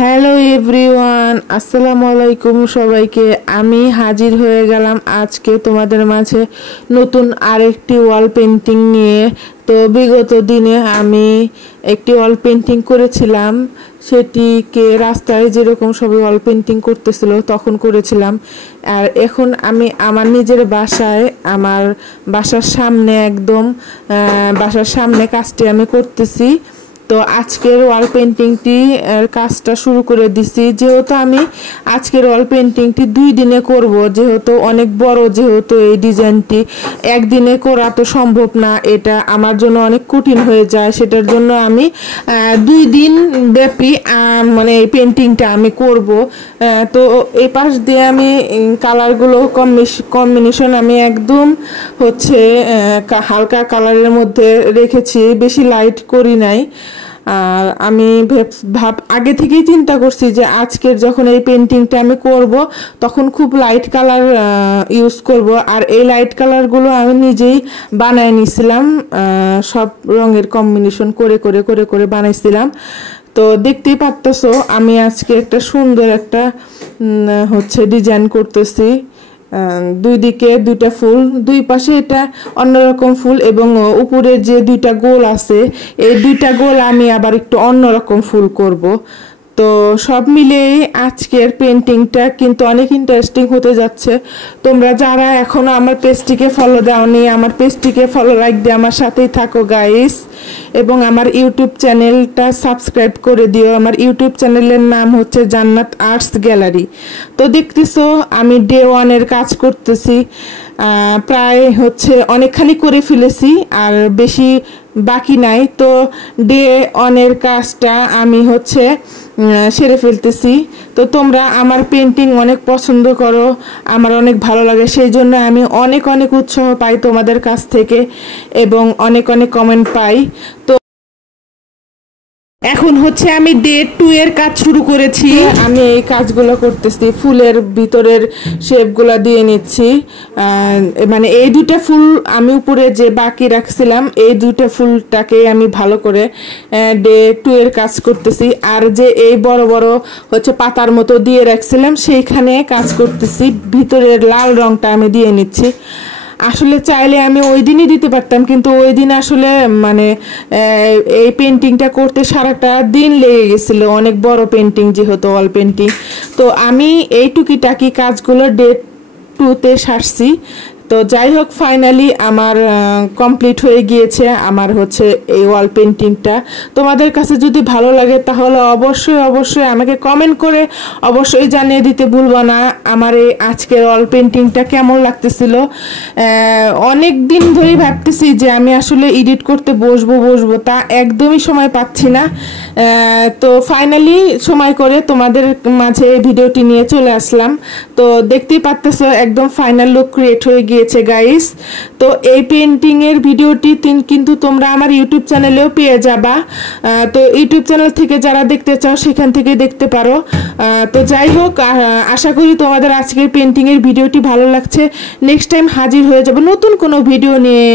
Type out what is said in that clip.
Hello everyone, আসসালামু আলাইকুম সবাইকে। আমি হাজির হয়ে গেলাম আজকে তোমাদের মাঝে নতুন আরেকটি ওয়াল পেন্টিং নিয়ে। তো বিগত দিনে আমি একটি ওয়াল পেন্টিং করেছিলাম, সেটিকে রাস্তায় যেরকম সবাই ওয়াল পেন্টিং করতেছিল তখন করেছিলাম। আর এখন আমি আমার নিজের বাসায়, আমার বাসার সামনে একদম বাসার সামনে কাজটি আমি করতেছি। তো আজকের ওয়াল পেন্টিংটি কাজটা শুরু করে দিছি। যেহেতু আমি আজকের ওয়াল পেন্টিংটি 2 দিনে করব, যেহেতু অনেক বড়, যেহেতু এই ডিজাইনটি একদিনে করা তো সম্ভব না, এটা আমার জন্য অনেক কঠিন হয়ে যায়। সেটার জন্য আমি 2 দিন ব্যাপী মানে এই পেন্টিংটা আমি করব। তো এই পাশ দিয়ে আমি কালারগুলো কম্বিনেশন আমি একদম হচ্ছে হালকা কালারের মধ্যে রেখেছি, বেশি লাইট করি নাই। আর আমি আগে থেকেই চিন্তা করছি যে আজকের যখন এই পেন্টিংটা আমি করব তখন খুব লাইট কালার ইউজ করব। আর এই লাইট কালারগুলো আমি নিজেই বানায় নিছিলাম, সব রঙের কম্বিনেশন করে করে করে করে বানাইছিলাম। তো দেখতেই পারতেছো আমি আজকে একটা সুন্দর একটা হচ্ছে ডিজাইন করতেছি। 2 দিকে 2টা ফুল, 2 পাশে এটা অন্যরকম ফুল, এবং উপরে যে 2টা গোল আছে এই 2টা গোল আমি আবার একটু অন্যরকম ফুল করব। তো সব মিলে আজকের পেন্টিংটা কিন্তু অনেক ইন্টারেস্টিং হতে যাচ্ছে। তোমরা যারা এখনো আমার পেজটিকে ফলো দাওনি, আমার পেজটিকে ফলো লাইক দিয়ে আমার সাথেই থাকো গাইস, এবং আমার ইউটিউব চ্যানেলটা সাবস্ক্রাইব করে দিও। আমার ইউটিউব চ্যানেলের নাম হচ্ছে জান্নাত আর্টস গ্যালারি। তো দেখতেছো আমি ডে 1 কাজ করতেছি, প্রায় হচ্ছে অনেকখানি করে ফেলেছি, আর বেশি বাকি নাই। তো ডে 1 কাজটা আমি হচ্ছে সেরে ফেলতেছি। তো তোমরা আমার পেন্টিং অনেক পছন্দ করো, আমার অনেক ভালো লাগে, সেই জন্য আমি অনেক অনেক উৎসাহ পাই তোমাদের কাছ থেকে, এবং অনেক অনেক কমেন্ট পাই। তো এখন হচ্ছে আমি ডে 2 কাজ শুরু করেছি। আমি এই কাজগুলো করতেছি, ফুলের ভিতরের শেপগুলো দিয়ে নিচ্ছি। মানে এই 2টা ফুল আমি উপরে যে বাকি রাখছিলাম, এই 2টা ফুলটাকে আমি ভালো করে ডে 2 কাজ করতেছি। আর যে এই বড় বড় হচ্ছে পাতার মতো দিয়ে রাখছিলাম সেইখানে কাজ করতেছি, ভিতরের লাল রংটা আমি দিয়ে নিচ্ছি। আসলে চাইলে আমি ওই দিনই দিতে পারতাম, কিন্তু ওই দিন আসলে মানে এই পেন্টিংটা করতে সারাটা দিন লেগে গেছিলো, অনেক বড় পেন্টিং যেহেতু ওয়াল পেন্টিং। তো আমি এই টুকিটাকি কাজগুলো ডে 2 সারছি। তো যাই হোক, ফাইনালি আমার কমপ্লিট হয়ে গিয়েছে আমার হচ্ছে এই ওয়াল পেন্টিংটা। তোমাদের কাছে যদি ভালো লাগে তাহলে অবশ্যই অবশ্যই আমাকে কমেন্ট করে অবশ্যই জানিয়ে দিতে ভুলবা না আমার এই আজকের ওয়াল পেন্টিংটা কেমন লাগতেছিল। অনেক দিন ধরেই ভাবতেছি যে আমি আসলে এডিট করতে বসবো, তা একদমই সময় পাচ্ছি না। তো ফাইনালি সময় করে তোমাদের মাঝে এই ভিডিওটি নিয়ে চলে আসলাম। তো দেখতেই পারতেছো একদম ফাইনাল লুক ক্রিয়েট হয়ে গিয়েছে গাইস। তো এই পেন্টিং এর ভিডিওটি কিন্তু তোমরা আমার ইউটিউব চ্যানেলেও পেয়ে যাবা। তো ইউটিউব চ্যানেল থেকে যারা দেখতে চাও সেখান থেকে দেখতে পারো। তো যাই হোক, আশা করি তোমাদের আজকের পেন্টিং এর ভিডিওটি ভালো লাগছে। নেক্সট টাইম হাজির হয়ে যাব নতুন কোনো ভিডিও নিয়ে।